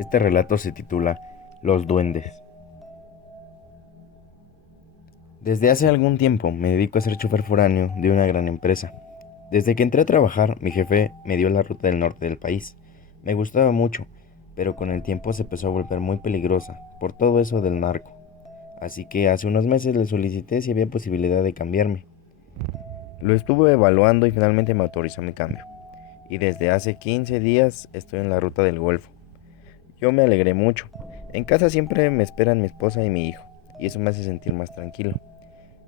Este relato se titula Los duendes. Desde hace algún tiempo me dedico a ser chofer foráneo de una gran empresa. Desde que entré a trabajar, mi jefe me dio la ruta del norte del país. Me gustaba mucho, pero con el tiempo se empezó a volver muy peligrosa por todo eso del narco. Así que hace unos meses le solicité si había posibilidad de cambiarme. Lo estuve evaluando y finalmente me autorizó mi cambio. Y desde hace 15 días estoy en la ruta del Golfo. Yo me alegré mucho. En casa siempre me esperan mi esposa y mi hijo, y eso me hace sentir más tranquilo.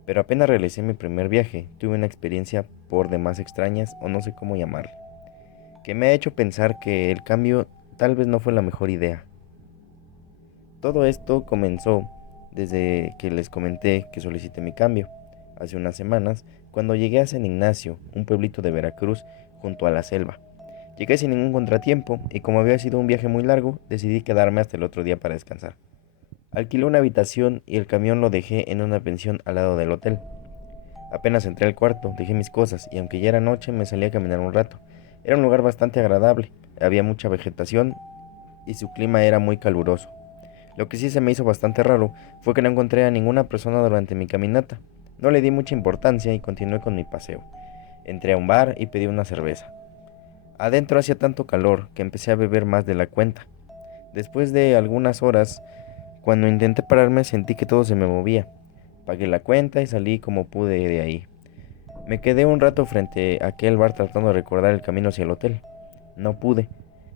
Pero apenas realicé mi primer viaje, tuve una experiencia por demás extrañas, o no sé cómo llamarla, que me ha hecho pensar que el cambio tal vez no fue la mejor idea. Todo esto comenzó desde que les comenté que solicité mi cambio, hace unas semanas, cuando llegué a San Ignacio, un pueblito de Veracruz, junto a la selva. Llegué sin ningún contratiempo y como había sido un viaje muy largo, decidí quedarme hasta el otro día para descansar. Alquilé una habitación y el camión lo dejé en una pensión al lado del hotel. Apenas entré al cuarto, dejé mis cosas y aunque ya era noche me salí a caminar un rato. Era un lugar bastante agradable, había mucha vegetación y su clima era muy caluroso. Lo que sí se me hizo bastante raro fue que no encontré a ninguna persona durante mi caminata. No le di mucha importancia y continué con mi paseo. Entré a un bar y pedí una cerveza. Adentro hacía tanto calor que empecé a beber más de la cuenta. Después de algunas horas, cuando intenté pararme sentí que todo se me movía. Pagué la cuenta y salí como pude de ahí. Me quedé un rato frente a aquel bar tratando de recordar el camino hacia el hotel. No pude.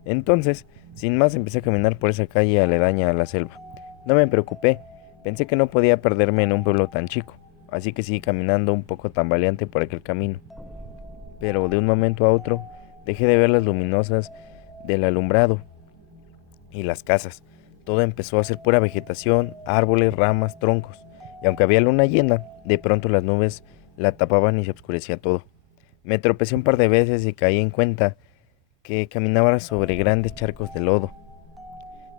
Entonces, sin más, empecé a caminar por esa calle aledaña a la selva. No me preocupé, pensé que no podía perderme en un pueblo tan chico, así que seguí caminando un poco tambaleante por aquel camino. Pero de un momento a otro, dejé de ver las luminosas del alumbrado y las casas. Todo empezó a ser pura vegetación, árboles, ramas, troncos. Y aunque había luna llena, de pronto las nubes la tapaban y se oscurecía todo. Me tropecé un par de veces y caí en cuenta que caminaba sobre grandes charcos de lodo.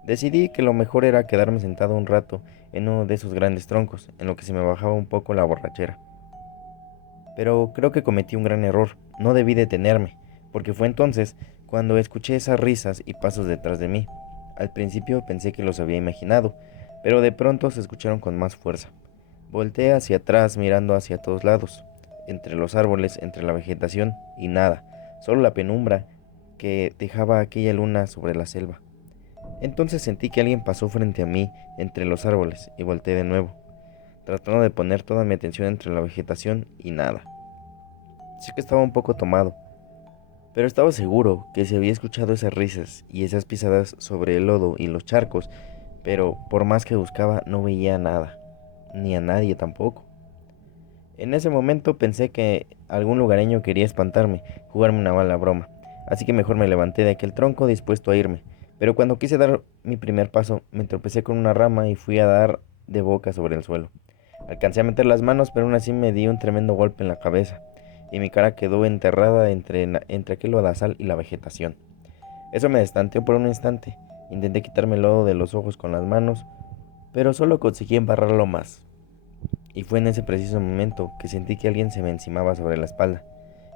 Decidí que lo mejor era quedarme sentado un rato en uno de esos grandes troncos, en lo que se me bajaba un poco la borrachera. Pero creo que cometí un gran error, no debí detenerme, porque fue entonces cuando escuché esas risas y pasos detrás de mí. Al principio pensé que los había imaginado, pero de pronto se escucharon con más fuerza. Volteé hacia atrás mirando hacia todos lados, entre los árboles, entre la vegetación y nada, solo la penumbra que dejaba aquella luna sobre la selva. Entonces sentí que alguien pasó frente a mí entre los árboles y volteé de nuevo, tratando de poner toda mi atención entre la vegetación y nada. Sí que estaba un poco tomado, pero estaba seguro que se había escuchado esas risas y esas pisadas sobre el lodo y los charcos, pero por más que buscaba no veía nada, ni a nadie tampoco. En ese momento pensé que algún lugareño quería espantarme, jugarme una mala broma, así que mejor me levanté de aquel tronco dispuesto a irme. Pero cuando quise dar mi primer paso, me tropecé con una rama y fui a dar de boca sobre el suelo. Alcancé a meter las manos, pero aún así me di un tremendo golpe en la cabeza, y mi cara quedó enterrada entre aquel lodazal y la vegetación. Eso me destanteó por un instante. Intenté quitarme el lodo de los ojos con las manos, pero solo conseguí embarrarlo más. Y fue en ese preciso momento que sentí que alguien se me encimaba sobre la espalda,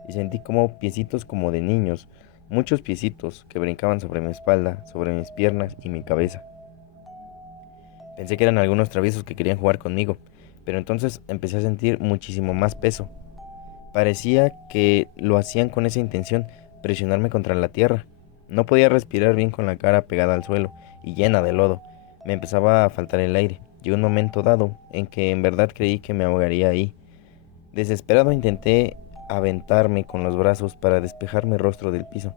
y sentí como piecitos como de niños, muchos piecitos que brincaban sobre mi espalda, sobre mis piernas y mi cabeza. Pensé que eran algunos traviesos que querían jugar conmigo, pero entonces empecé a sentir muchísimo más peso. Parecía que lo hacían con esa intención, presionarme contra la tierra. No podía respirar bien con la cara pegada al suelo y llena de lodo. Me empezaba a faltar el aire. Llegó un momento dado en que en verdad creí que me ahogaría ahí. Desesperado intenté aventarme con los brazos para despejar mi rostro del piso,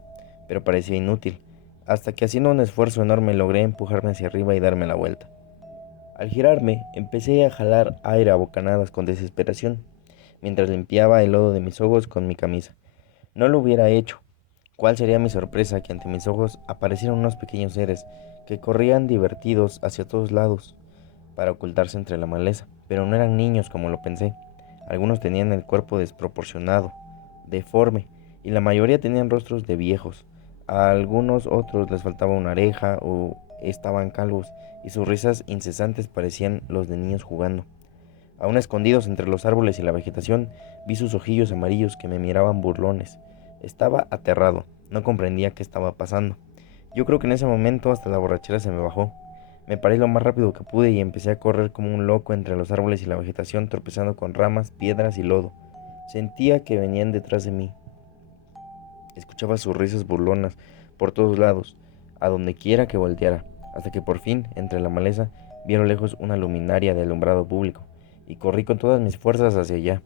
pero parecía inútil, hasta que haciendo un esfuerzo enorme logré empujarme hacia arriba y darme la vuelta. Al girarme, empecé a jalar aire a bocanadas con desesperación, mientras limpiaba el lodo de mis ojos con mi camisa. No lo hubiera hecho. ¿Cuál sería mi sorpresa que ante mis ojos aparecieron unos pequeños seres que corrían divertidos hacia todos lados para ocultarse entre la maleza? Pero no eran niños como lo pensé. Algunos tenían el cuerpo desproporcionado, deforme, y la mayoría tenían rostros de viejos. A algunos otros les faltaba una oreja o estaban calvos, y sus risas incesantes parecían los de niños jugando. Aún escondidos entre los árboles y la vegetación, vi sus ojillos amarillos que me miraban burlones. Estaba aterrado, no comprendía qué estaba pasando. Yo creo que en ese momento hasta la borrachera se me bajó. Me paré lo más rápido que pude y empecé a correr como un loco entre los árboles y la vegetación, tropezando con ramas, piedras y lodo. Sentía que venían detrás de mí. Escuchaba sus risas burlonas por todos lados, a donde quiera que volteara, hasta que por fin, entre la maleza, vi a lo lejos una luminaria de alumbrado público, y corrí con todas mis fuerzas hacia allá.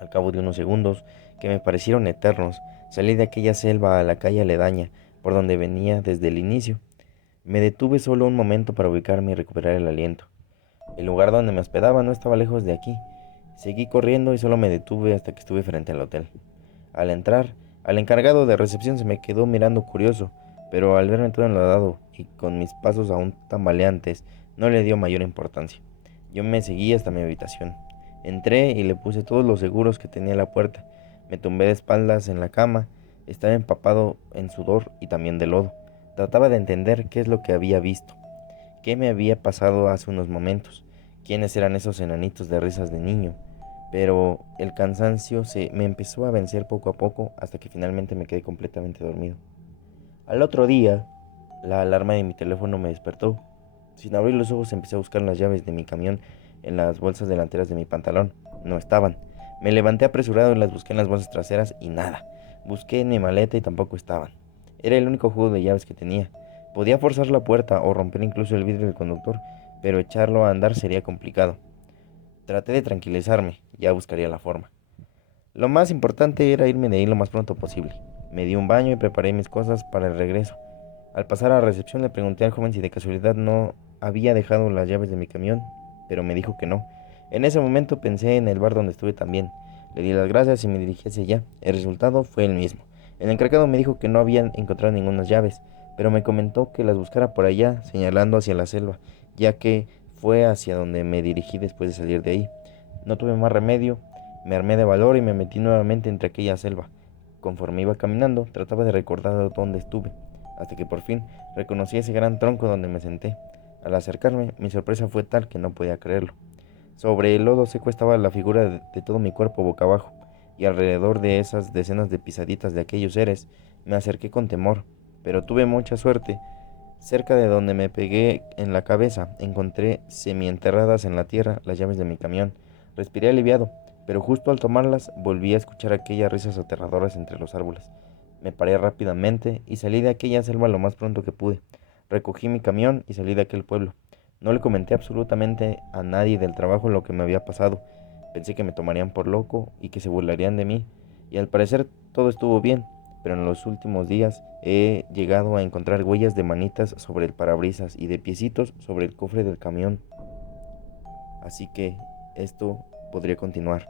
Al cabo de unos segundos, que me parecieron eternos, salí de aquella selva a la calle aledaña, por donde venía desde el inicio. Me detuve solo un momento para ubicarme y recuperar el aliento. El lugar donde me hospedaba no estaba lejos de aquí. Seguí corriendo y solo me detuve hasta que estuve frente al hotel. Al entrar, al encargado de recepción se me quedó mirando curioso, pero al verme todo enlodado y con mis pasos aún tambaleantes, no le dio mayor importancia. Yo me seguí hasta mi habitación. Entré y le puse todos los seguros que tenía a la puerta. Me tumbé de espaldas en la cama, estaba empapado en sudor y también de lodo. Trataba de entender qué es lo que había visto, qué me había pasado hace unos momentos, quiénes eran esos enanitos de risas de niño, pero el cansancio se me empezó a vencer poco a poco hasta que finalmente me quedé completamente dormido. Al otro día, la alarma de mi teléfono me despertó. Sin abrir los ojos empecé a buscar las llaves de mi camión en las bolsas delanteras de mi pantalón. No estaban. Me levanté apresurado y las busqué en las bolsas traseras y nada. Busqué en mi maleta y tampoco estaban. Era el único juego de llaves que tenía. Podía forzar la puerta o romper incluso el vidrio del conductor, pero echarlo a andar sería complicado. Traté de tranquilizarme, ya buscaría la forma. Lo más importante era irme de ahí lo más pronto posible. Me di un baño y preparé mis cosas para el regreso. Al pasar a la recepción le pregunté al joven si de casualidad no había dejado las llaves de mi camión, pero me dijo que no. En ese momento pensé en el bar donde estuve también. Le di las gracias y me dirigí hacia allá. El resultado fue el mismo. El encargado me dijo que no habían encontrado ninguna llaves, pero me comentó que las buscara por allá, señalando hacia la selva, ya que fue hacia donde me dirigí después de salir de ahí. No tuve más remedio, me armé de valor y me metí nuevamente entre aquella selva. Conforme iba caminando, trataba de recordar dónde estuve, hasta que por fin reconocí ese gran tronco donde me senté. Al acercarme, mi sorpresa fue tal que no podía creerlo. Sobre el lodo seco estaba la figura de todo mi cuerpo boca abajo, y alrededor de esas decenas de pisaditas de aquellos seres, me acerqué con temor, pero tuve mucha suerte. Cerca de donde me pegué en la cabeza, encontré semienterradas en la tierra las llaves de mi camión. Respiré aliviado, pero justo al tomarlas volví a escuchar aquellas risas aterradoras entre los árboles. Me paré rápidamente y salí de aquella selva lo más pronto que pude. Recogí mi camión y salí de aquel pueblo. No le comenté absolutamente a nadie del trabajo lo que me había pasado. Pensé que me tomarían por loco y que se burlarían de mí. Y al parecer todo estuvo bien, pero en los últimos días he llegado a encontrar huellas de manitas sobre el parabrisas y de piecitos sobre el cofre del camión. Así que esto podría continuar.